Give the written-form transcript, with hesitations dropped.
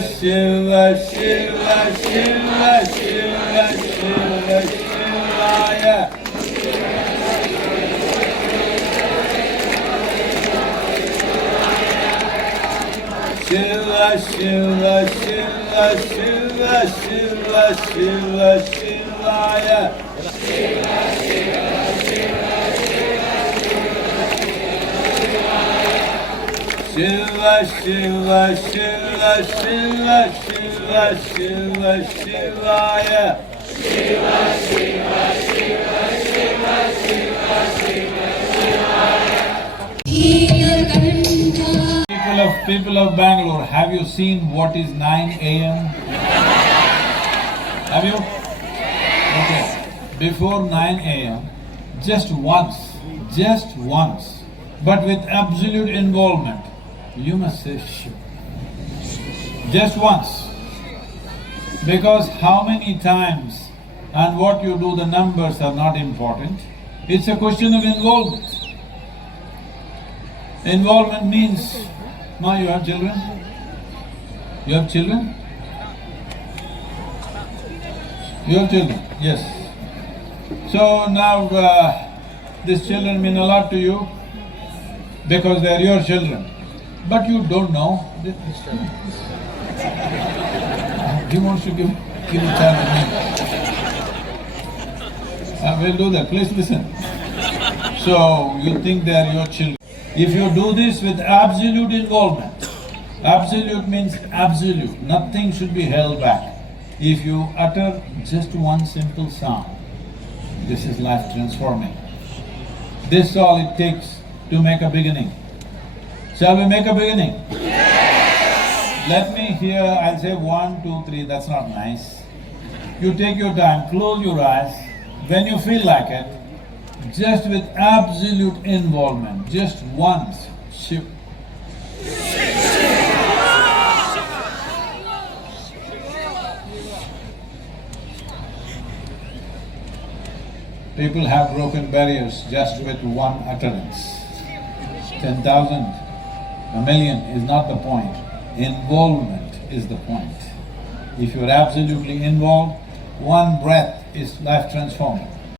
Shiva, Shiva, Shiva, Shiva, Shiva, Shivaya. Shiva, Shiva, Shiva, Shiva, Shiva, Shiva, Shivaya. Shiva, Shiva, Shiva, Shiva, Shiva, Shiva, Shivaya. People of Bangalore, have you seen what is 9 a.m.? Have you? Okay. Before 9 a.m., just once, but with absolute involvement, you must say Shiv. Just once. Because how many times and what you do, the numbers are not important. It's a question of involvement. Involvement means, now you have children? You have children? You have children, yes. So now these children mean a lot to you because they are your children. But you don't know. He wants to give a child a name. We'll do that, please listen. So, you think they are your children. If you do this with absolute involvement, absolute means absolute, nothing should be held back. If you utter just one simple sound, this is life transforming. This is all it takes to make a beginning. Shall we make a beginning? Yes! Let me hear, I'll say 1, 2, 3, that's not nice. You take your time, close your eyes, when you feel like it, just with absolute involvement, just once, Shiv. People have broken barriers just with one utterance. 10,000, a million is not the point. Involvement is the point. If you're absolutely involved, one breath is life transforming.